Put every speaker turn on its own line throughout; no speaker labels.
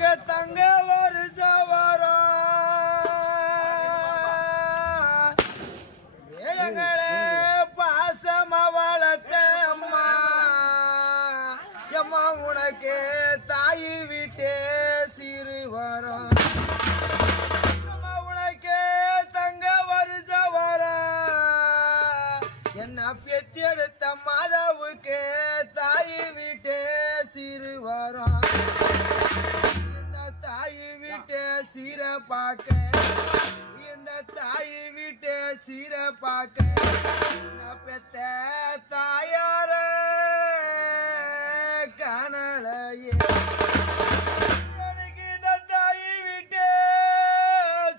உனக்கு தங்க ஒரு சவரம் எங்களே பாசமா வளர்த்த அம்மா. எம்மா உனக்கு தாய் வீட்டே சிறு வரம். அம்மா உனக்கு தங்க என்ன பெத்தெடுத்த மாதாவுக்கு தாய் பார்க்க. இந்த தாய் வீட்டை சீர பார்க்க. நான் பெத்த தாயார காணலையே. எனக்கு இந்த தாய் வீட்டை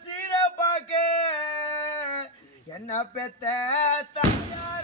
சீர பார்க்க. என்ன பெத்த தாயார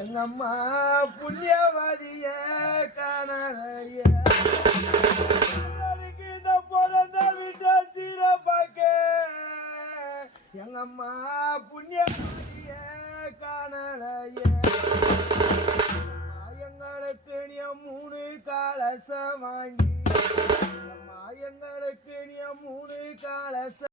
எங்க அம்மா புண்ணியவாதிய காணலைய இந்த பிறந்த விட்ட சீர பார்க்க எங்க அம்மா புண்ணியவாதிய காணலைய அம்மா, எங்களுக்கு நீ மூணு காலச வாங்கி. அம்மா, எங்களுக்கு நீ மூணு காலச